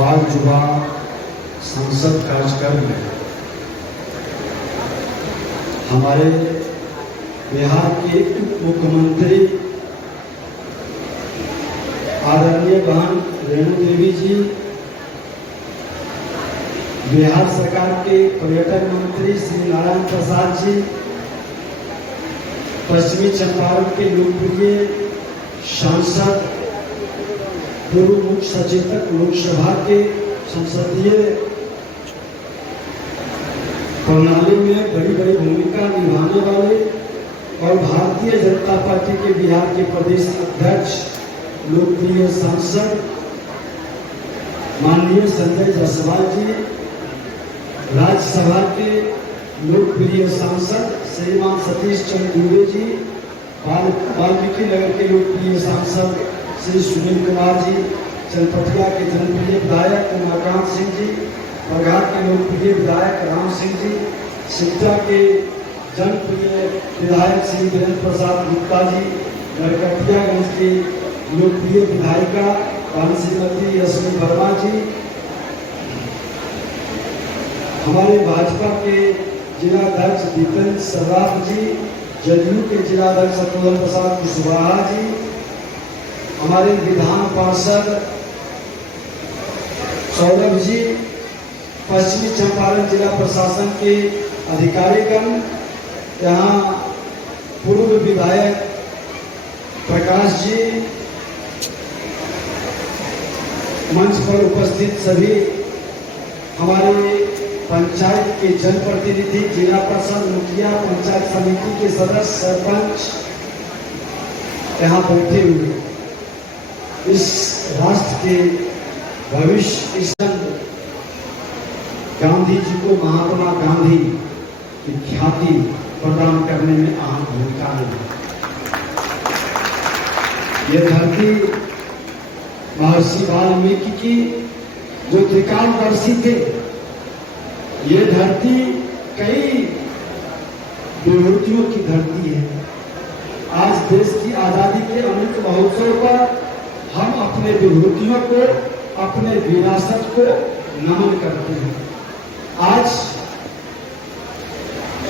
बाल युवा संसद कार्यक्रम में हमारे बिहार के उप मुख्यमंत्री आदरणीय बहन रेणु देवी जी, बिहार सरकार के पर्यटन मंत्री श्री नारायण प्रसाद जी, पश्चिमी चंपारण के लोकप्रिय सांसद पूर्व मुख्य सचेतक लोकसभा के संसदीय प्रणाली में बड़ी बड़ी भूमिका निभाने वाले और भारतीय जनता पार्टी के बिहार के प्रदेश अध्यक्ष लोकप्रिय सांसद माननीय संजय जायसवाल जी, राज्यसभा के लोकप्रिय सांसद श्रीमान सतीश चंद्र दुबे जी, वाल्मीकि नगर के लोकप्रिय सांसद श्री सुनील कुमार जी, चनपटिया के जनप्रिय विधायक उमाकांत सिंह जी, बरघाट के लोकप्रिय विधायक राम सिंह जी, सिकटा के जनप्रिय विधायक श्री वीरेंद्र प्रसाद गुप्ता जी, नरकटियागंज की लोकप्रिय विधायिका श्रीमती यशवी वर्मा जी, हमारे भाजपा के जिला अध्यक्ष दीपेंद्र सर्राफ जी, जदयू के जिला अध्यक्ष शत्रुघ्न प्रसाद कुशवाहा जी, हमारे विधान पार्षद सौरभ जी, पश्चिमी चंपारण जिला प्रशासन के अधिकारीगण, यहाँ पूर्व विधायक प्रकाश जी, मंच पर उपस्थित सभी हमारे पंचायत के जनप्रतिनिधि, जिला परिषद मुखिया, पंचायत समिति के सदस्य, सरपंच यहाँ बैठे हुए, इस राष्ट्र के भविष्य इस गांधी जी को महात्मा गांधी की ख्याति प्रदान करने में अहम भूमिका निभाई। ये धरती महर्षि वाल्मीकि की जो त्रिकालदर्शी थे, ये धरती कई विभूतियों की धरती है। आज देश की आजादी के अमृत महोत्सव पर हम अपने विभूतियों को, अपने विरासत को नमन करते हैं। आज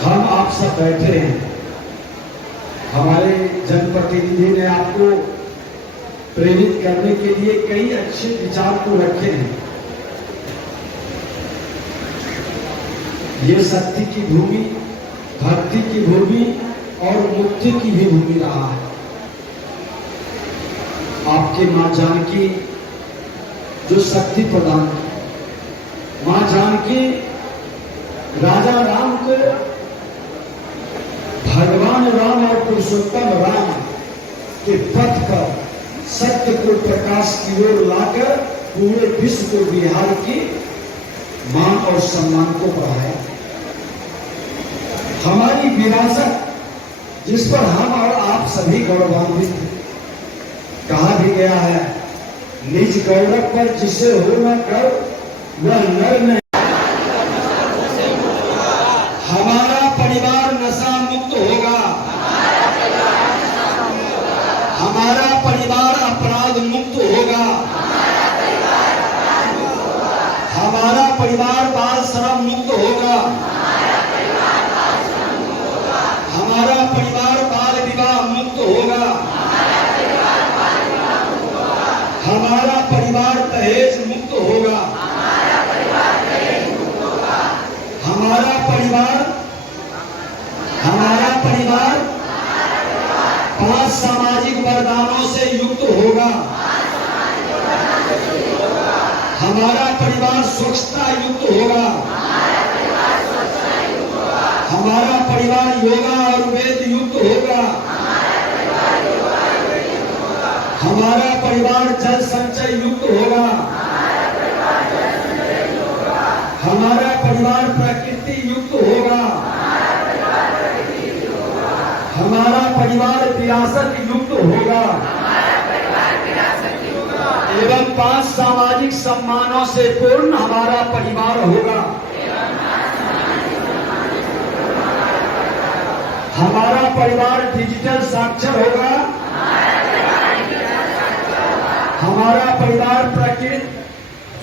हम आप सब बैठे हैं, हमारे जनप्रतिनिधि ने आपको प्रेरित करने के लिए कई अच्छे विचार को रखे हैं। ये शक्ति की भूमि, भक्ति की भूमि और मुक्ति की भी भूमि रहा है। आपके मां जानकी जो शक्ति प्रदान की, मां जानकी राजा राम को भगवान राम और पुरुषोत्तम राम के पथ पर सत्य को प्रकाश की ओर लाकर पूरे विश्व को बिहार की मान और सम्मान को बढ़ाया। हमारी विरासत जिस पर हम और आप सभी गौरवान्वित हैं, कहा भी गया है, निज गौरव पर जिसे हो न गर्व वह नर नहीं। हमारा परिवार नशा मुक्त होगा, हमारा परिवार अपराध मुक्त होगा, हमारा परिवार बाल श्रम मुक्त होगा, हमारा परिवार बाल विवाह मुक्त होगा, हमारा परिवार दहेज मुक्त होगा, हमारा परिवार 5 सामाजिक वरदानों से युक्त होगा, हमारा परिवार स्वच्छता युक्त होगा, हमारा परिवार योगा और वेद युक्त होगा, हमारा परिवार जल संचय युक्त होगा, हमारा परिवार प्रकृति युक्त होगा, हमारा परिवार विरासत युक्त होगा एवं 5 सामाजिक सम्मानों से पूर्ण हमारा परिवार होगा। हमारा परिवार डिजिटल साक्षर होगा, हमारा परिवार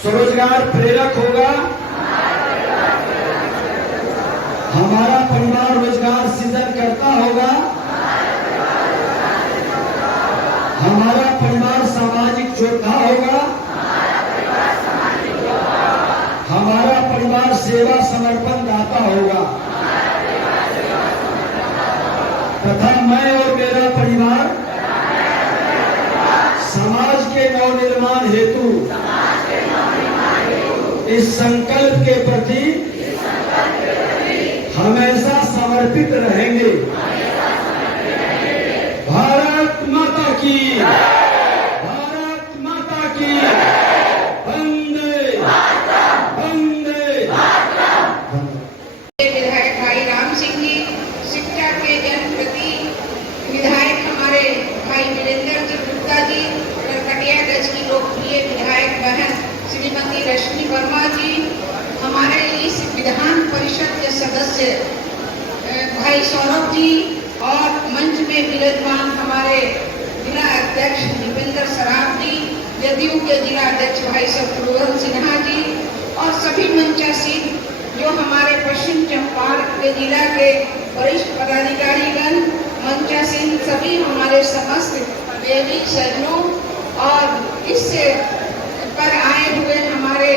स्वरोजगार प्रेरक होगा, हमारा परिवार रोजगार सृजन करता होगा, हमारा परिवार सामाजिक योद्धा होगा, हमारा परिवार सेवा समर्पण दाता होगा तथा मैं और मेरा परिवार समाज के नवनिर्माण हेतु इस संकल्प के प्रति हमेशा समर्पित रहेंगे। भारत माता की, भारत माता की, वंदे वंदे। विधायक भाई राम सिंह जी, शिक्षा के जनप्रति विधायक हमारे भाई वीरेंद्र जी गुप्ता जी, कटियागंज की लोकप्रिय विधायक बहन श्रीमती रश्मि वर्मा जी, हमारे इस विधान परिषद के सदस्य भाई सौरभ जी और मंच में विराजमान हमारे जिला अध्यक्ष दीपेंद्र सराफ जी, जदयू के जिला अध्यक्ष भाई शत्रुघ्न सिन्हा जी और सभी मंचासीन जो हमारे पश्चिम चंपारण के जिला के वरिष्ठ पदाधिकारीगण, मंचासीन सभी हमारे समस्त देवी सज्जनों और इस पर आए हुए हमारे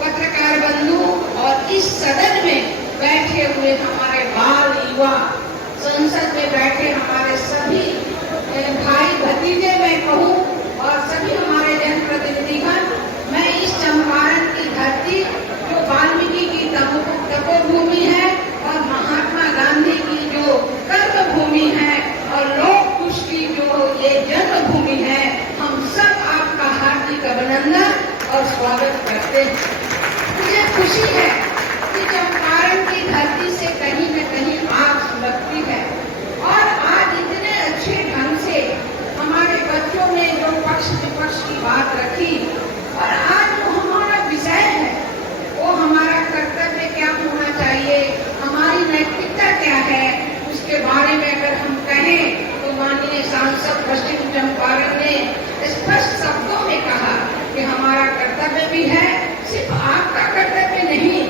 पत्रकार बंधु और इस सदन में बैठे हुए हमारे बाल युवा, संसद में बैठे हमारे सभी भाई भतीजे मैं कहूँ और सभी हमारे जनप्रतिनिधिगण, मैं इस चंपारण की धरती जो वाल्मीकि की तपोभूमि है और महात्मा गांधी की जो कर्म भूमि है और लोक कुश की जो ये जन्मभूमि है, हम सब आपका हार्दिक अभिनंदन और स्वागत करते हैं। मुझे खुशी है कि चंपारण की धरती से कहीं न कहीं आग सुलगती है और आज इतने अच्छे ढंग से हमारे बच्चों ने जो पक्ष विपक्ष की बात रखी और आज जो हमारा विषय है वो हमारा कर्तव्य क्या होना चाहिए, हमारी नैतिकता क्या है, उसके बारे में अगर हम कहें तो माननीय सांसद पश्चिम चंपारण ने स्पष्ट शब्दों में कहा कि हमारा कर्तव्य भी है, सिर्फ आपका कर्तव्य नहीं,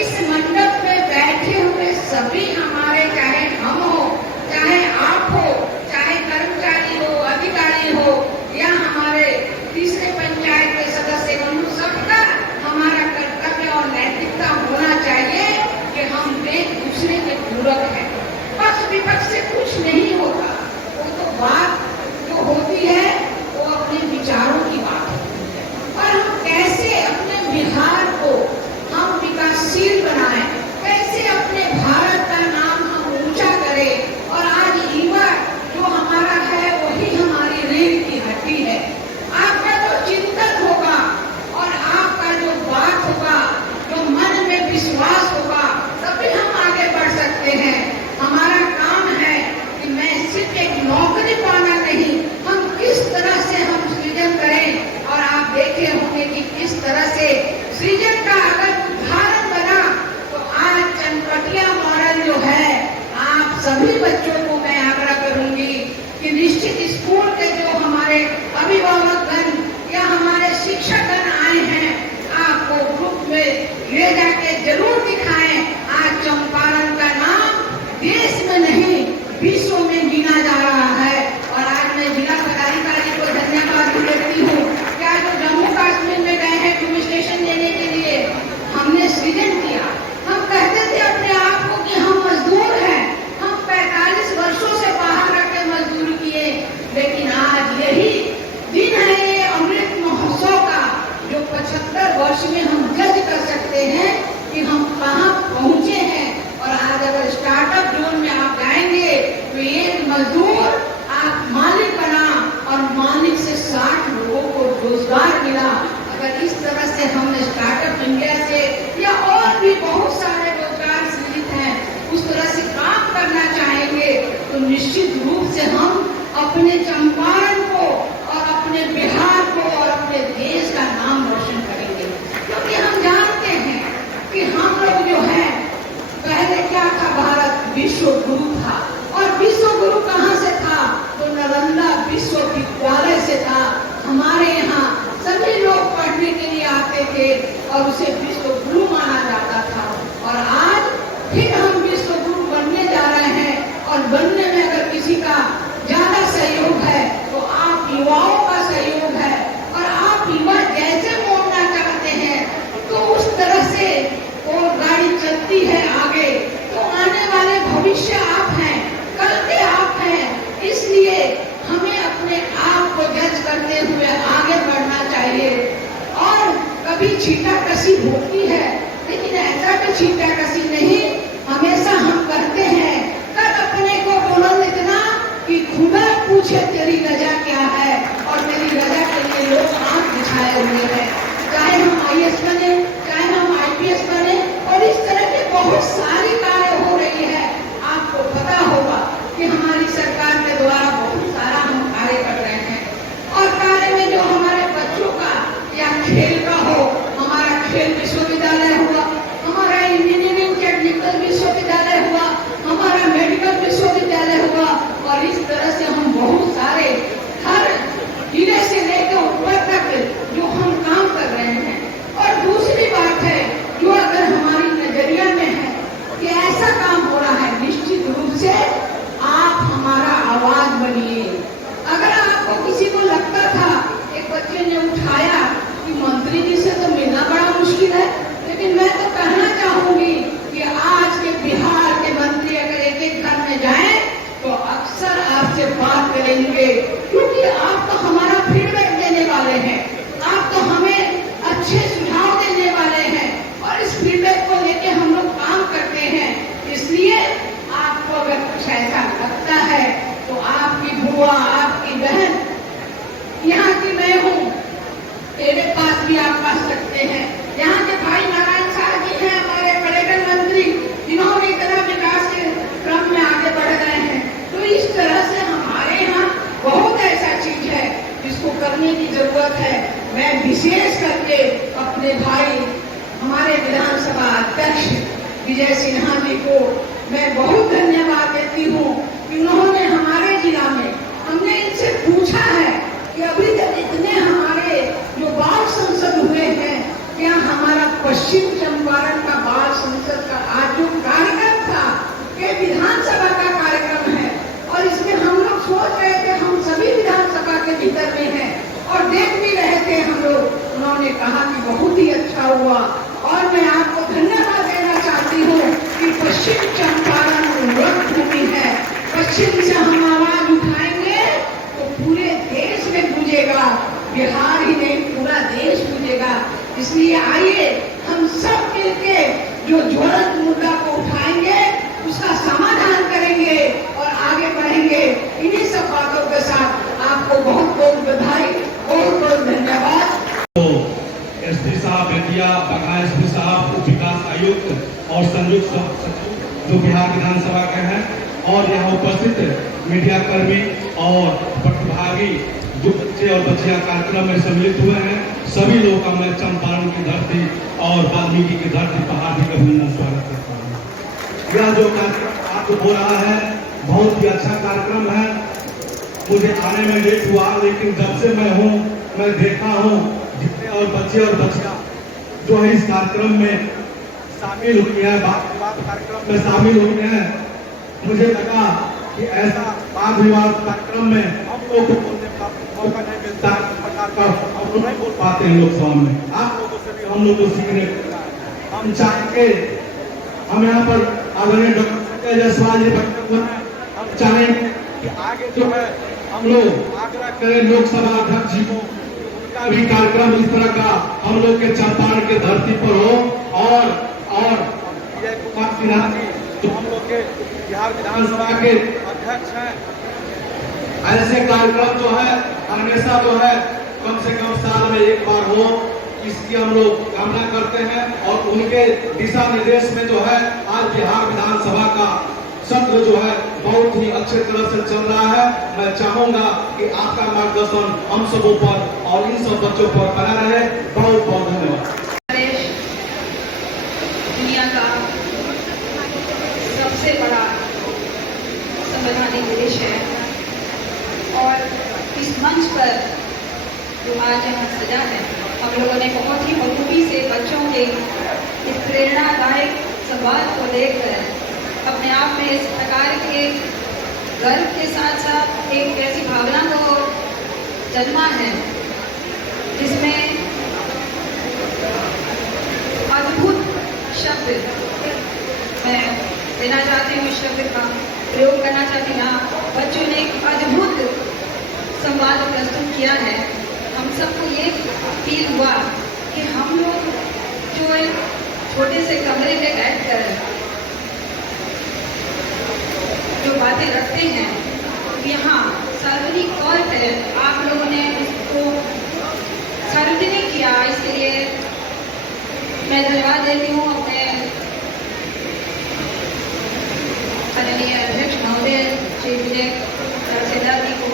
इस मंडप में बैठे हुए सभी हमारे, चाहे हम हो, चाहे आप हो, चाहे कर्मचारी हो, अधिकारी हो या हमारे तीसरे पंचायत के सदस्य, हम सबका हमारा कर्तव्य और नैतिकता होना चाहिए कि हम एक दूसरे के पूरक हैं। पक्ष विपक्ष से कुछ नहीं होता, वो तो बात जो होती है वो अपने विचारों की बात होती है और हम कैसे अपने बिहार को हम विकासशील बनाएं, कैसे अपने भारत का नाम हम ऊंचा करें और आज युवा जो हमारा है वही हमारी रीढ़ की हड्डी है। आपका जो चिंतन होगा और आपका जो बात होगा, जो मन में विश्वास होगा, तभी हम आगे बढ़ सकते हैं। हमारा काम है कि मैं सिर्फ एक नौकरी पाना नहीं, हम किस तरह से हम सृजन करें और आप देखे होंगे कि किस तरह से सृजन का अगर उदाहरण बना तो आज चनपटिया मॉडल जो है, आप सभी बच्चों को मैं आग्रह करूंगी कि निश्चित स्कूल के जो हमारे अभिभावकगण या हमारे शिक्षकगण आए हैं, आपको ग्रुप में ले जाके जरूर दिखाएं। आज चंपारण का नाम देश में नहीं विश्व में गिना जा रहा है और आज मैं जिला पदाधिकारी को धन्यवाद देती हूँ। क्या जो जम्मू कश्मीर में गए हैं टूरिस्ट स्टेशन देने के लिए, हमने सृजन किया। हम कहते थे अपने आप को कि हम मजदूर हैं, हम 45 वर्षों से बाहर रह के मजदूरी किए, लेकिन आज यही दिन है ये अमृत महोत्सव का, जो 75 वर्ष में हम जज कर सकते हैं कि हम कहाँ पहुँचे हैं। और आज अगर स्टार्टअप जोन में आप जाएंगे तो एक मजदूर आप मालिक बना और मालिक से 60 लोगों को रोजगार मिला। अगर इस तरह से हम स्टार्टअप इंडिया से या और भी बहुत सारे रोजगार सृजित हैं उस तरह से काम करना चाहेंगे तो निश्चित रूप से हम अपने चंपारण को और अपने बिहार को और अपने देश का नाम रोशन करेंगे। क्योंकि हम जानते हैं कि हम लोग जो है, पहले क्या था, भारत विश्व गुरु था और विश्व गुरु कहाँ से था, तो नालंदा विश्वविद्यालय से था। हमारे यहाँ सभी लोग पढ़ने के लिए आते और उसे विश्व गुरु माना जाता था। और आज फिर हम विश्व गुरु बनने जा रहे हैं और बनने में अगर किसी का ज्यादा सहयोग है तो आप युवाओं का सहयोग है। और आप युवा जैसे मोड़ना चाहते हैं तो उस तरह से वो गाड़ी चलती है आगे। तो आने वाले भविष्य आप हैं, कल के आप हैं, इसलिए हमें अपने आप को जज करते हुए आगे बढ़ना चाहिए। और कभी छींटाकशी होती है, लेकिन ऐसा भी छींटाकशी नहीं। हमेशा हम कहते हैं कल अपने को बुलंद इतना कि खुदा पूछे तेरी रजा क्या है, और तेरी रजा के लिए लोग आंख दिखाए हुए हैं। चाहे हम IAS बने, चाहे हम IPS बने, और इस तरह के बहुत सारी कार्य हो रही है। आपको पता होगा कि हमारी सरकार के द्वारा बहुत सारा हम कार्य कर रहे हैं। और कार्य में जो हमारे बच्चों का या खेल का हो, हमारा खेल विश्वविद्यालय हुआ, हमारा इंजीनियरिंग टेक्निकल विश्वविद्यालय हुआ, हमारा मेडिकल विश्वविद्यालय हुआ, और इस तरह से हम बहुत सारे हर जिले से लेकर ऊपर तक जो हम काम कर रहे हैं। और दूसरी बात है जो अगर हमारी नजरिया में है कि ऐसा काम हो रहा है, निश्चित रूप से आप हमारा आवाज बनिए। अगर आपको किसी को लगता था, एक बच्चे ने उठाया कि मंत्री जी से तो मिलना बड़ा मुश्किल है, लेकिन मैं तो कहना चाहूंगी कि आज के बिहार के मंत्री अगर एक एक घर में जाएं तो अक्सर आपसे बात करेंगे, क्योंकि आप तो हमारा फीडबैक देने वाले हैं, आप तो हमें अच्छे सुझाव देने वाले हैं, और इस फीडबैक को लेके हम लोग काम करते हैं। इसलिए आपको अगर कुछ ऐसा लगता है तो आपकी बुआ, आपकी बहन, यहाँ की मैं हूँ, मेरे पास भी आप आ सकते हैं। यहाँ के भाई नारायण साहब जी हैं हमारे पर्यटन मंत्री, जिन्होंने इतना विकास के क्रम में आगे बढ़ रहे हैं। तो इस तरह से हमारे यहाँ बहुत ऐसा चीज है जिसको करने की जरूरत है। मैं विशेष करके अपने भाई हमारे विधानसभा अध्यक्ष विजय सिन्हा जी को मैं बहुत धन्यवाद देती हूँ कि उन्होंने हमारे जिला में, हमने इनसे पूछा है कि अभी तक इतने हमारे जो बाल संसद हुए हैं, क्या हमारा पश्चिम चंपारण का बाल संसद का आज जो कार्यक्रम था, ये विधानसभा का कार्यक्रम है, और इसमें हम लोग सोच रहे थे, हम सभी विधानसभा के भीतर में हैं और देख भी रहे थे हम लोग। उन्होंने कहा कि बहुत ही अच्छा हुआ, और मैं आपको धन्यवाद देना चाहती हूँ कि पश्चिम चंपारण रक्त भूमि है। पश्चिम से हम आवाज उठाएंगे तो पूरे देश में गूंजेगा, बिहार ही नहीं पूरा देश गूंजेगा। इसलिए आइए हम सब मिलके जो ज्वलंत मुद्दा को उठाएंगे, उसका समाधान करेंगे और आगे बढ़ेंगे। इन्हीं सब बातों के साथ आपको बहुत बहुत बधाई, बहुत बहुत धन्यवाद। तो SP साहब बेतिया, बघा SP साहब, उप विकास आयुक्त और संयुक्त सचिव जो बिहार विधानसभा के हैं, और यहाँ उपस्थित मीडिया कर्मी और प्रतिभागी जो बच्चे और बच्चियां कार्यक्रम में सम्मिलित हुए हैं, सभी लोगों का मैं चंपारण की धरती और वाल्मीकि की धरती पहाड़ की अभिनंदन स्वागत करता हूँ। यह जो कार्यक्रम आपको हो रहा है बहुत ही अच्छा कार्यक्रम है। मुझे आने में लेट हुआ, लेकिन जब से मैं हूँ मैं देखा हूँ जितने और बच्चे और बच्चियां जो है इस कार्यक्रम में शामिल हुई है, वाद कार्यक्रम में शामिल हुई है। मुझे लगा कि ऐसा वाद विवाद कार्यक्रम में हम लोग को बोलने का मौका नहीं मिलता है, प्रकार का हम लोग नहीं बोल पाते हैं लोकसभा में। आप लोगों से भी हम लोग को सीखने को मिला है। हम चाहेंगे, हम यहाँ पर आदरणीय डॉक्टर संजय जायसवाल जी बैठे हुए हैं, हम चाहेंगे कि आगे जो है हम लोग आग्रह करें लोकसभा अध्यक्ष जी को, उनका भी कार्यक्रम इस तरह का हम लोग के चंपारण के धरती पर हो। और विजय कुमार सिन्हा जी जो हम लोग के बिहार विधानसभा के अध्यक्ष हैं, ऐसे कार्यक्रम जो है हमेशा जो है कम से कम साल में एक बार हो, इसकी हम लोग कामना करते हैं। और उनके दिशा निर्देश में जो है आज बिहार विधानसभा का सत्र जो है बहुत ही अच्छे तरह से चल रहा है। मैं चाहूंगा कि आपका मार्गदर्शन हम सबों पर और इन सब बच्चों पर बना रहे। बहुत बहुत धन्यवाद। दुनिया का सबसे बड़ा संवैधानिक देश है, और इस मंच पर जो आज यहाँ सजा है, हम लोगों ने बहुत ही बखूबी से बच्चों के इस प्रेरणादायक संवाद को देखकर अपने आप में इस प्रकार के गर्व के साथ साथ एक ऐसी भावना को जन्मा है जिसमें अद्भुत शब्द मैं देना चाहती हूँ, शब्द का प्रयोग करना चाहती हूँ। बच्चों ने एक अद्भुत संवाद प्रस्तुत किया है। हम सबको ये फील हुआ कि हम लोग जो एक छोटे से कमरे में बैठकर जो बातें रखते हैं, यहाँ सार्वजनिक तौर पर आप लोगों ने इसको सार्वजनिक किया। इसके लिए मैं धन्यवाद देती हूँ अपने माननीय अध्यक्ष महोदय श्री विजय तहसीलदार जी को,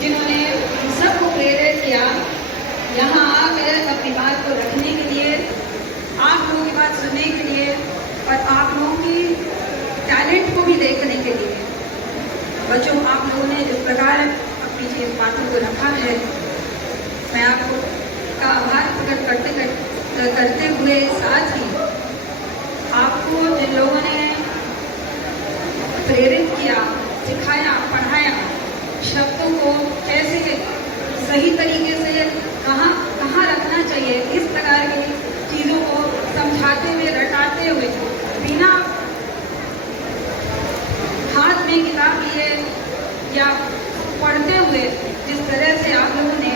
जिन्होंने हम सबको प्रेरित किया यहाँ आकर अपनी बात को रखने के लिए, आप लोगों की बात सुनने के लिए और आप लोगों की टैलेंट को भी देखने के लिए। बच्चों, आप लोगों ने जिस प्रकार अपनी चीज बातों को रखा है, मैं आपको का आभार प्रकट करते हुए साथ ही आपको जिन लोगों ने प्रेरित किया, सिखाया, पढ़ाया, शब्दों को कैसे सही तरीके से कहाँ रखना चाहिए, इस प्रकार की चीज़ों को समझाते हुए, रटाते हुए, बिना हाथ में किताब लिए या पढ़ते हुए जिस तरह से आप लोगों ने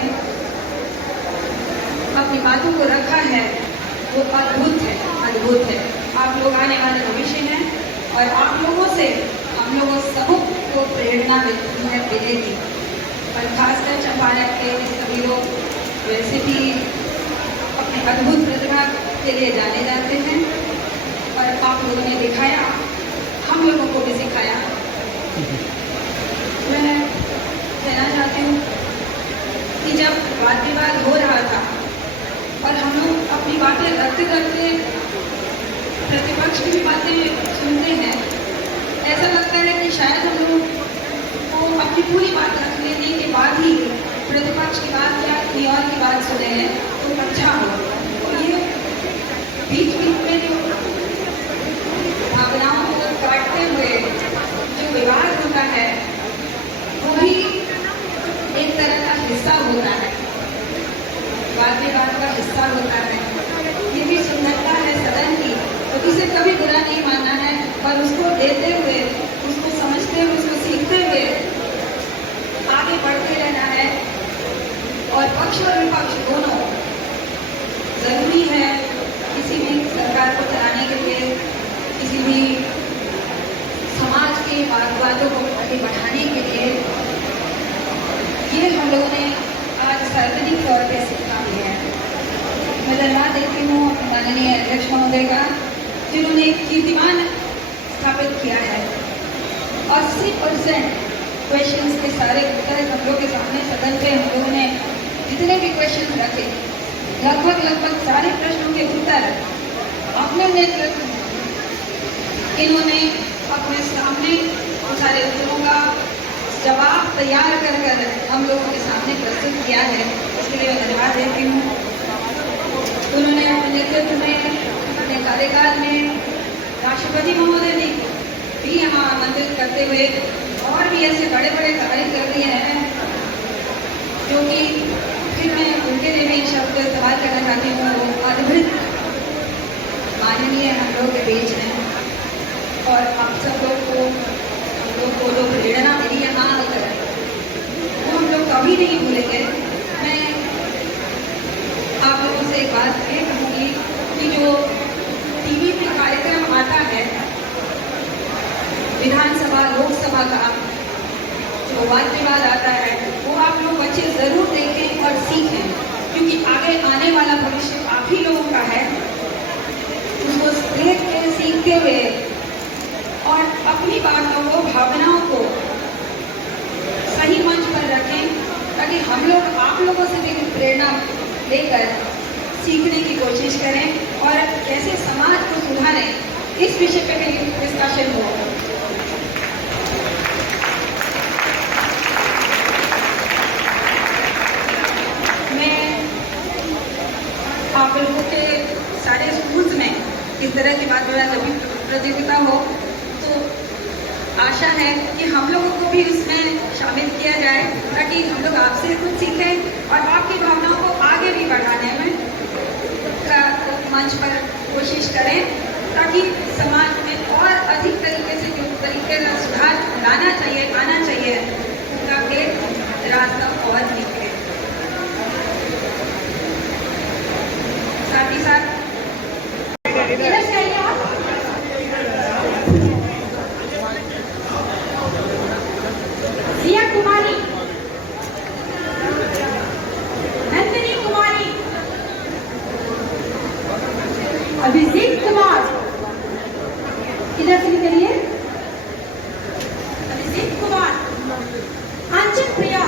अपनी बातों को रखा है, वो अद्भुत है, अद्भुत है। आप लोग आने वाले भविष्य हैं और आप लोगों से हम लोगों सबको प्रेरणा मिलेगी। और खासकर चंपारण के सभी लोग वैसे भी अपने अद्भुत प्रतिभा के लिए जाने जाते हैं और आप लोगों ने दिखाया, हम लोगों को भी सिखाया। मैं कहना चाहती हूँ कि जब वाद विवाद हो रहा था और हम लोग अपनी बातें रखते रखते प्रतिपक्ष की भी बातें सुनते हैं, ऐसा लगता है कि शायद हम लोग को अपनी पूरी बात रख लेने के बाद ही प्रतिपक्ष की बात या कोई और की बात सुने हैं तो अच्छा हो। तो ये बीच बीच में जो भावनाओं को काटते हुए जो विवाद होता है, वो भी एक तरह का हिस्सा होता है, वाद विवाद का हिस्सा होता है। ये भी सुंदरता है सदन की, तो इसे कभी बुरा नहीं मानना है और उसको देते हुए, उसको समझते हुए, उसको सीखते हुए आगे बढ़ते रहना है। और पक्ष और विपक्ष दोनों जरूरी है किसी भी सरकार को चलाने के लिए, किसी भी समाज के वादों को आगे बढ़ाने के लिए। ये हम लोगों ने आज सार्वजनिक तौर पर सीखा भी है। मैं धन्यवाद देती हूँ माननीय अध्यक्ष महोदय का, जिन्होंने एक कीर्तिमान स्थापित किया है। 80% क्वेश्चंस के सारे उत्तर हम लोग के सामने सदन पे हम लोगों ने जितने भी क्वेश्चंस रखे, लगभग सारे प्रश्नों के उत्तर अपने नेतृत्व इन्होंने अपने सामने उन सारे उत्तरों का जवाब तैयार कर हम लोगों के सामने प्रस्तुत किया है। इसके लिए मैं धन्यवाद देती हूँ। उन्होंने अपने नेतृत्व में, अपने कार्यकाल में राष्ट्रपति महोदय ने भी यहाँ आमंत्रित करते हुए और भी ऐसे बड़े बड़े कार्य कर दिए हैं, जो कि फिर मैं उनके लिए भी शब्द इस्तेमाल करना चाहती हूँ। अद्भुत माननीय हम लोग के बीच हैं और आप सब लोग को जो प्रेरणा मिली यहाँ आकर, वो हम लोग कभी नहीं भूलेंगे। मैं आप लोगों से एक बात ये कहूँगी कि जो टीवी पे कार्यक्रम आता है विधानसभा लोकसभा का, जो वाद विवाद आता है, वो आप लोग बच्चे जरूर देखें और सीखें, क्योंकि आगे आने वाला भविष्य आप ही लोगों का है। उसको देख के सीखते हुए और अपनी बातों को, भावनाओं को सही मंच पर रखें, ताकि हम लोग आप लोगों से भी प्रेरणा लेकर सीखने की कोशिश करें और कैसे समाज को सुधारें, इस विषय पर भी डिस्कशन हो। मैं आप लोगों के सारे स्कूल्स में इस तरह की वाद विवाद प्रतियोगिता हो, तो आशा है कि हम लोगों को भी इसमें शामिल किया जाए, ताकि हम लोग आपसे कुछ सीखें और आपकी भावनाओं को आगे भी बढ़ाने में मंच पर कोशिश करें, ताकि समाज में और अधिक तरीके से जो तरीके का सुधार आना चाहिए उनका एक रास्ता और निकले। साथ ही साथ इधर से आइए आप। जिया कुमारी, नंदिनी कुमारी, अभिजीत कुमार, इधर से निकलिए। अभिजीत कुमार, आंचल प्रिया,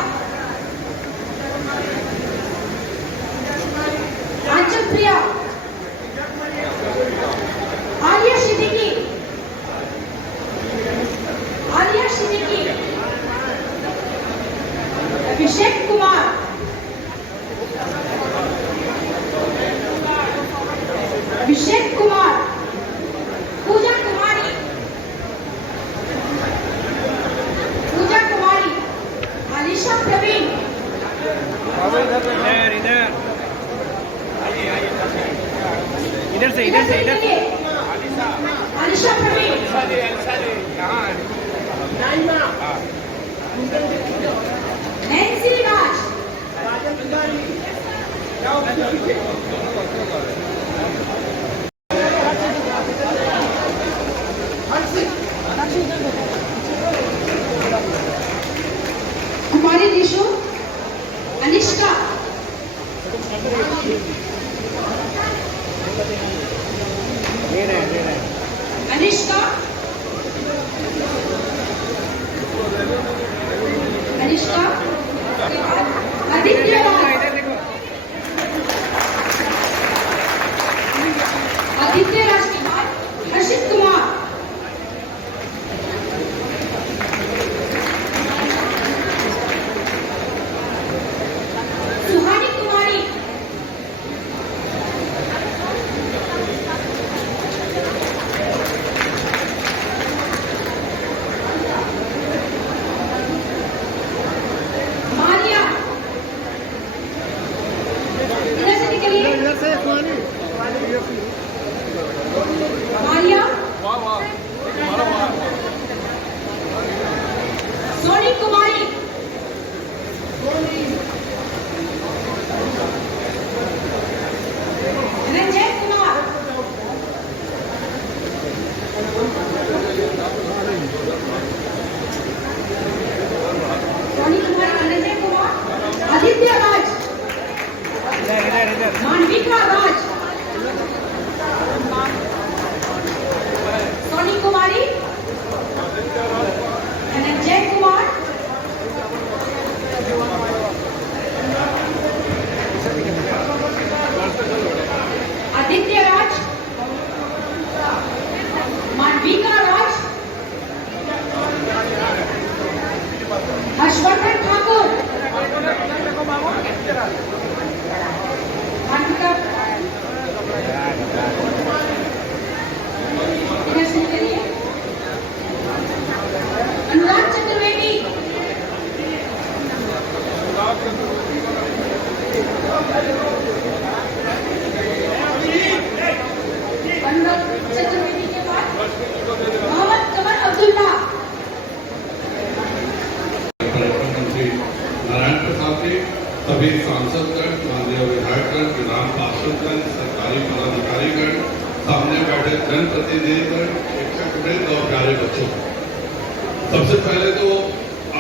आंचल प्रिया, आलिया सिद्दीकी, आलिया सिद्दीकी, अभिषेक कुमार, अभिषेक कुमार, पूजा कुमारी, पूजा कुमारी, आलिशा प्रवीण, इधर से आलिशा प्रवीण, नैन्सी राज, कुमारी निशु, अनिष्का, अनिष्का, अनिष्का, आदित्य राज, आदित्य राज के बाद हर्षित कुमार, सुहानी कुमारी, मारिया, इधर से निकलिए। मारिया, सोनी कुमारी, रंजय कुमार, सोनी कुमार, रंजय कुमार, आदित्य राज, मानविका राज, सोनी कुमारी, धनंजय कुमार, आदित्य राज, मानविका राज, हर्षवर्धन ठाकुर, मानविका, इधर से निकलिए। अनुराग चतुर्वेदी, अनुराग चतुर्वेदी के बाद मोहम्मद कमर अब्दुल्ला, पर्यटन मंत्री नारायण प्रसाद जी, सभी सांसदगण, माननीय विधायकगण, विधान पार्षदगण, सरकारी पदाधिकारीगण, सामने बैठे जनप्रतिनिधिगण, शिक्षकवृंद और प्यारे बच्चों, सबसे पहले तो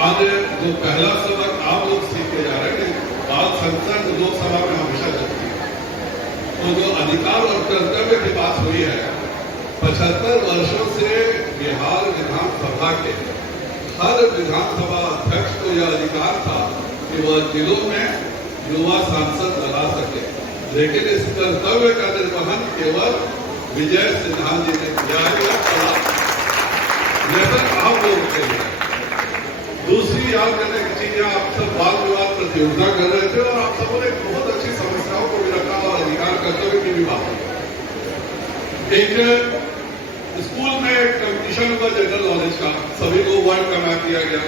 आज जो पहला सबक आप लोग सीखते जा रहे हैं कि बात संसद लोकसभा में हमेशा चलती है, तो जो अधिकार और कर्तव्य की बात हुई है, 75 वर्षों से बिहार विधानसभा के हर विधानसभा अध्यक्ष को यह अधिकार था कि वह जिलों में युवा सांसद लगा सके, लेकिन इस कर्तव्य का निर्वहन केवल विजय सिन्हा जी ने किया है। आप लोग के लिए दूसरी याद करने की चीज, आप सब वाद विवाद प्रतियोगिता कर रहे थे और आप सबों ने बहुत अच्छी समस्याओं को भी रखा और अधिकार कर्तव्य एक स्कूल में कंपटीशन हुआ जनरल नॉलेज का, सभी को वर्ल्ड का मैप दिया गया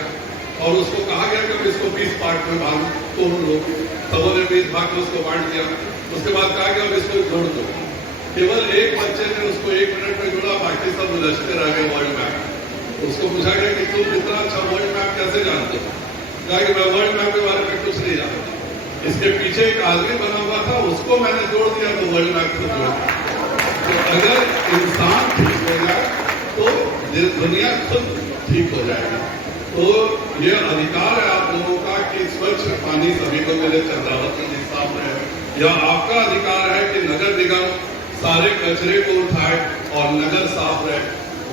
और उसको कहा गया कि इसको 20 पार्ट में भाग तोड़ लो। सबों ने 20 भाग में उसको बांट दिया। उसके बाद कहा गया अब इसको जोड़ दो। केवल एक बच्चे ने उसको 1 मिनट में जोड़ा, बाकी सब उलझते रह गए वर्ल्ड मैप। उसको पूछा गया कि तुम इतना अच्छा वर्ल्ड मैप कैसे जानते हो? कहा कि मैं वर्ल्ड मैप के बारे में कुछ नहीं जानता, इसके पीछे एक आदमी बना हुआ था, उसको मैंने जोड़ दिया तो वर्ल्ड मैप खुद जोड़ दिया। तो अगर इंसान ठीक हो जाए तो दुनिया खुद ठीक हो जाएगी। तो ये अधिकार है आप लोगों का कि स्वच्छ पानी सभी को मिले, चंद्रावत नदी साफ रहे। या आपका अधिकार है कि नगर निगम सारे कचरे को उठाए और नगर साफ रहे।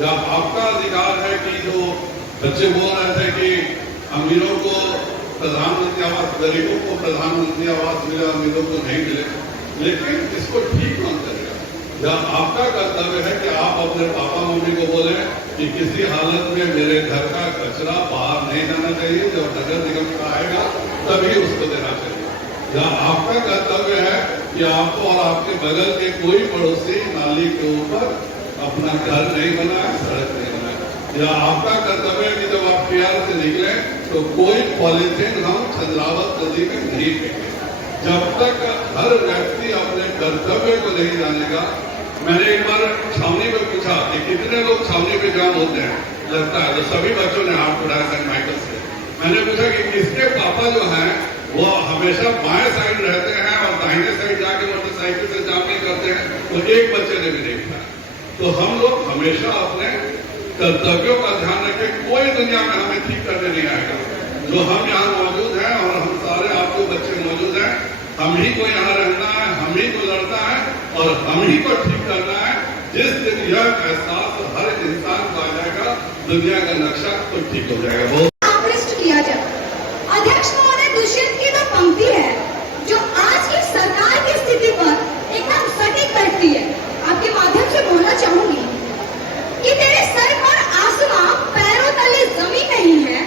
या आपका अधिकार है कि जो बच्चे बोल रहे थे कि अमीरों को प्रधानमंत्री आवास, गरीबों को प्रधानमंत्री आवास मिले, अमीरों को नहीं मिले, लेकिन इसको ठीक कौन करेगा? या आपका कर्तव्य है कि आप अपने पापा मम्मी को बोले कि किसी हालत में मेरे घर का कचरा बाहर नहीं जाना चाहिए, जब नगर निगम का आएगा तभी उसको देना चाहिए। या आपका कर्तव्य है कि आपको और आपके बगल के कोई पड़ोसी नाली के ऊपर अपना घर नहीं बनाए, सड़क नहीं बनाए। या आपका कर्तव्य है कि जब आप प्यार से निकले तो कोई पॉलिथीन हम चंद्रावत नदी में नहीं फेंके। जब तक हर व्यक्ति अपने कर्तव्य को नहीं जानेगा। मैंने एक बार छावनी में पूछा कि कितने लोग छावनी में जाम होते हैं, लगता है, तो सभी बच्चों ने हाथ उठाया सेंट माइकल से। मैंने पूछा कि किसके पापा जो हैं वो हमेशा बाएं साइड रहते हैं और दाहिने साइड जाके मोटरसाइकिल से जाम नहीं करते हैं, तो एक बच्चे ने भी नहीं उठाया। तो हम लोग हमेशा अपने कर्तव्यों का ध्यान रखें। कोई दुनिया में हमें ठीक करने नहीं आएगा। जो हम यहाँ मौजूद हैं और हम सारे आपको बच्चे मौजूद हैं, हम ही को यहाँ रहना है, हम ही को लड़ना है और हम ही को ठीक करना है। जिस दिन यह एहसास हर इंसान को आ जाएगा, दुनिया का नक्शा तो ठीक हो जाएगा। बहुत आकृष्ट किया जाए। अध्यक्ष महोदय, दुष्यंत की तो पंक्ति है जो आज की सरकार की स्थिति पर एकदम सटीक बैठती है। आपके माध्यम से बोलना चाहूंगी कि तेरे सर पर आसमां पैरों तले जमीन नहीं है,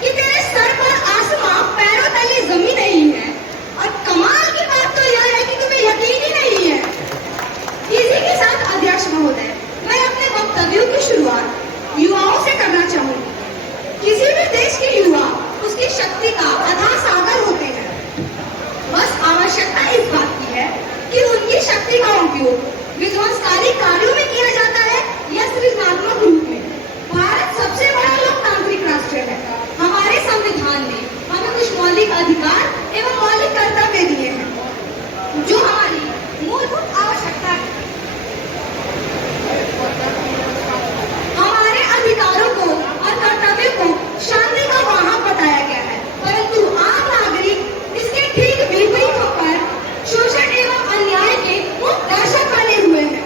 कि तेरे सर पर आसमां पैरों तले जमीन नहीं है। और कमाल की बात तो यह है कि तुम्हें यकीन ही नहीं है। इसी के साथ अध्यक्ष महोदय, मैं अपने वक्तव्यों की शुरुआत युवाओं से करना चाहूंगी। किसी भी देश के युवा उसकी शक्ति का अथाह सागर होते हैं। बस आवश्यकता इस बात की है कि उनकी शक्ति का उपयोग विध्वंसकारी कार्यों में किया जाता है या सृजनात्मक रूप में। भारत सबसे बड़ा लोकतांत्रिक राष्ट्र है। हमारे संविधान ने हमें कुछ मौलिक अधिकार एवं मौलिक कर्तव्य दिए हैं जो हमारी मूलभूत आवश्यकता है। हमारे अधिकारों को और कर्तव्यों को शांति का वाहक बताया गया है, परंतु आम नागरिक इसके ठीक विपरीत होकर शोषण एवं अन्याय के मुक्त दर्शक बने हुए हैं।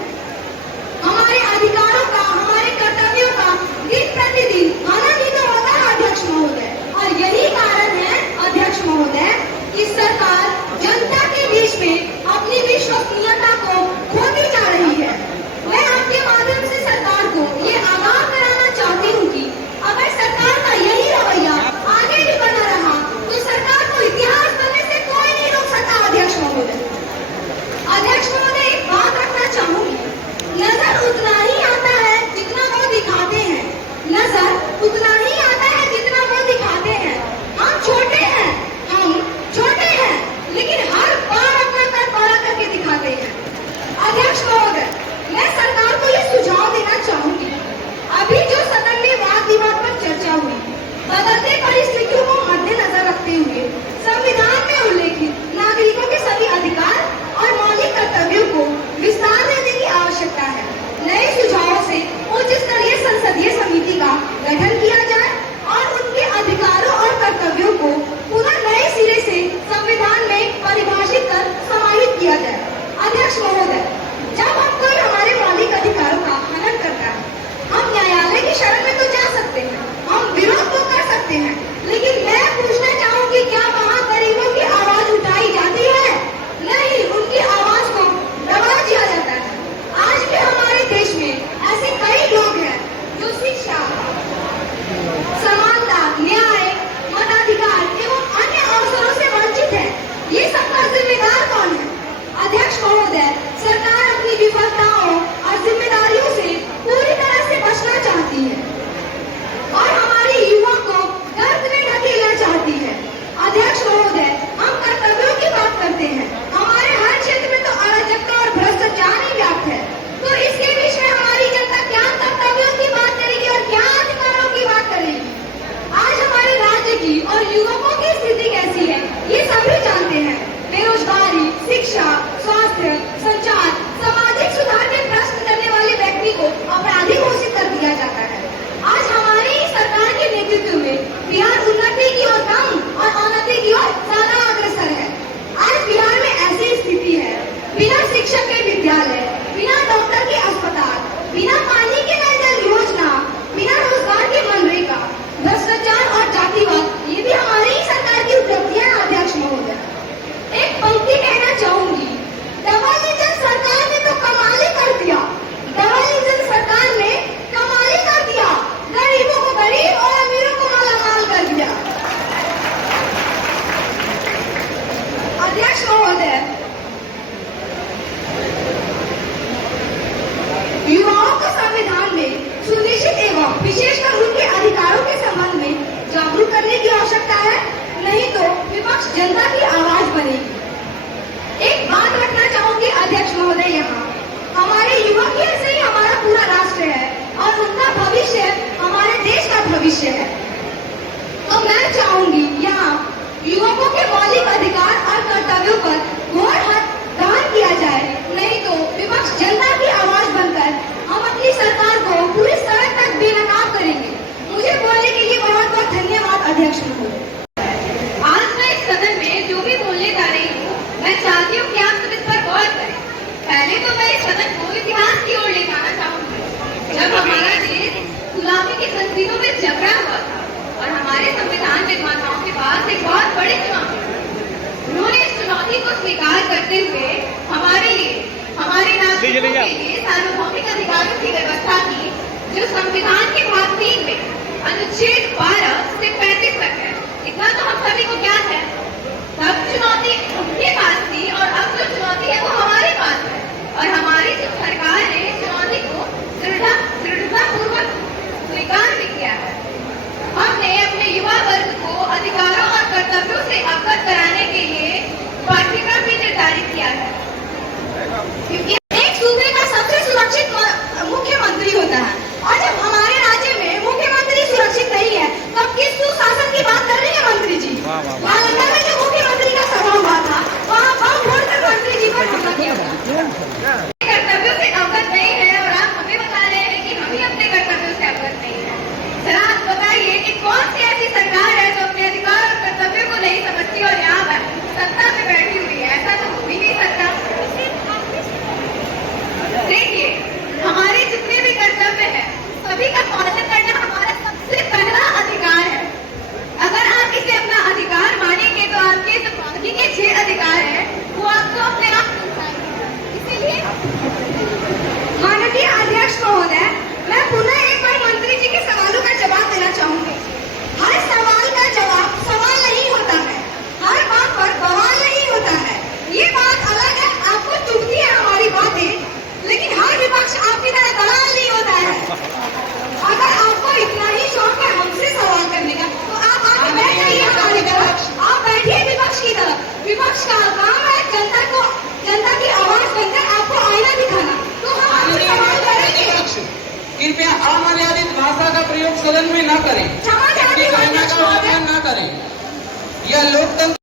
जनता की आवाज बनेगी। एक बात रखना चाहूंगी अध्यक्ष महोदय, यहाँ हमारे युवा की ऐसे ही हमारा पूरा राष्ट्र है और उनका भविष्य हमारे देश का भविष्य है। तो मैं चाहूंगी यहाँ युवकों के मौलिक अधिकार और कर्तव्यों पर घोर हद किया जाए, नहीं तो विपक्ष जनता की आवाज बनकर हम अपनी सरकार को पूरी सड़क तक बेनकाब करेंगे। मुझे बोलने के लिए बहुत बहुत धन्यवाद अध्यक्ष महोदय। आज मैं इस सदन में जो भी बोलने जा रही हूँ, मैं चाहती हूँ कि आप सब इस पर गौर करें। पहले तो मैं इस सदन को इतिहास की ओर ले जाना चाहूंगी, जब हमारा देश गुलामी की जंजीरों में जकड़ा हुआ था और हमारे संविधान निर्माताओं के पास एक बहुत बड़ी चुनौती थी। उन्होंने इस चुनौती को स्वीकार करते हुए हमारे लिए, हमारे नागरिकों के लिए सार्वभौमिक अधिकारों की व्यवस्था की, जो संविधान के भाग 3 में अनुच्छेद 12 से 35 तक है। इतना तो हम सभी को ज्ञात है। तब चुनौती उनके पास थी और अब जो चुनौती है वो हमारे पास है, और हमारी जो सरकार ने चुनौती को दृढ़तापूर्वक स्वीकार भी किया है। हमने अपने युवा वर्ग को अधिकारों और कर्तव्यों से अवगत कराने के लिए पाठ्यक्रम भी निर्धारित किया है, क्योंकि एक सूबे का सबसे सुरक्षित मुख्यमंत्री होता है, और जब हमारे राज्य में मुख्यमंत्री सुरक्षित नहीं है तो अब किस सुशासन की बात कर रहे हैं मंत्री जी? नालंदा में जो मुख्यमंत्री का सभा हुआ था, वहाँ बम फोड़कर मंत्री जी पर हमला किया था। कर्तव्यों से अवगत नहीं है और आप हमें बता रहे हैं कि हम ही अपने कर्तव्यों से अवगत नहीं है। जरा आप बताइए कि कौन सी ऐसी सरकार है जो अपने अधिकार और कर्तव्यों को नहीं समझती और यहाँ पर सत्ता में बैठी हुई है? ऐसा तो हो भी नहीं सकता। देखिए, हमारे जितने भी कर्तव्य हैं, सभी का पालन करना हमारा सबसे पहला अधिकार है। अगर आप इसे अपना अधिकार मानेंगे तो आपके जो बाकी के 6 अधिकार हैं वो आपको अपने आप मिल जाएंगे। इसीलिए माननीय अध्यक्ष महोदय, मैं पुनः एक बार मंत्री जी के सवालों का जवाब देना चाहूंगी। हर सवाल का जवाब सवाल नहीं होता है, हर बात पर बवाल नहीं होता है। ये बात अलग है, आपको चुभती है हमारी बातें, लेकिन हर विपक्ष आपकी तरह दलाल नहीं होता है। अगर आपको इतना ही शौक है हमसे सवाल करने का, तो आप आके बैठ जाइए हमारी तरफ, आप बैठिए विपक्ष की तरफ। विपक्ष का काम है जनता की आवाज बनकर आपको आईना दिखाना, तो हम आपसे सवाल करेंगे। कृपया अमर्यादित भाषा का प्रयोग सदन में न करें, क्षमा चाहती हूं न करें। यह लोकतंत्र